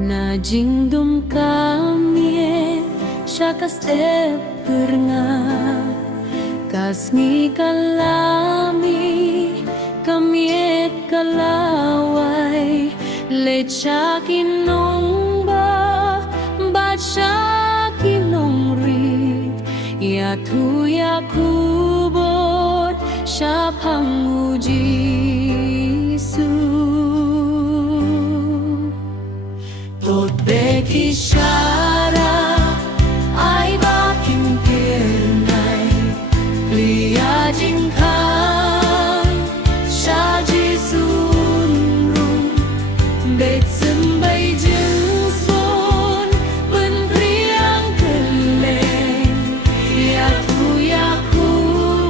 Na jingdum kami syakaste pernga kasni kalami kami kalawai lecha kinong ba bacha kinong rit ya tu ya kubot siya panguji Beki syara ai ba kim kirnai lia jingkan sha ji sun rung bet sembai jeng son pen priang keleng ya tu ya ku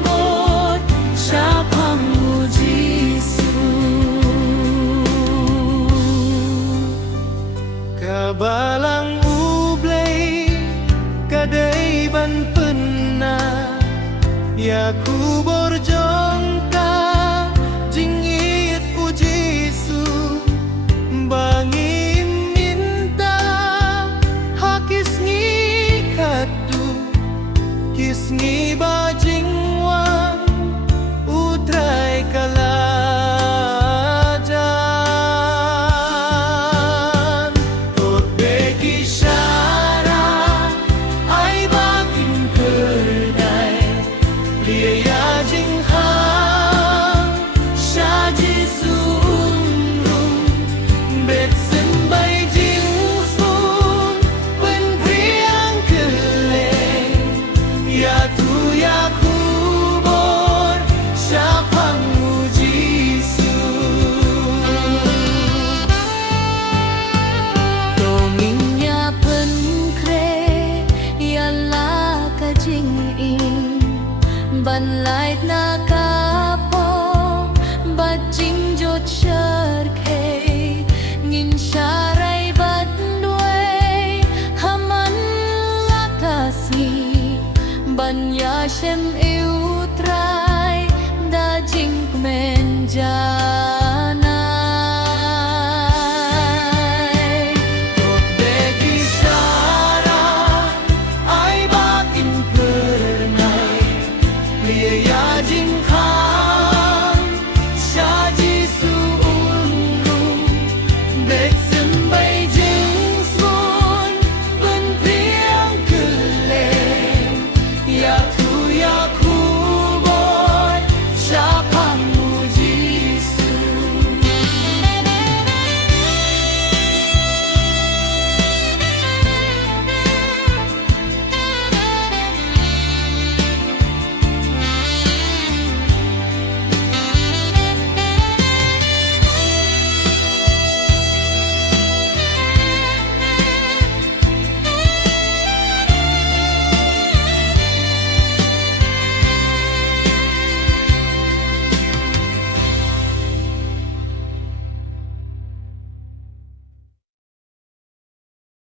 bot sha panguji Kabalang ublay kadai ban penna ya ku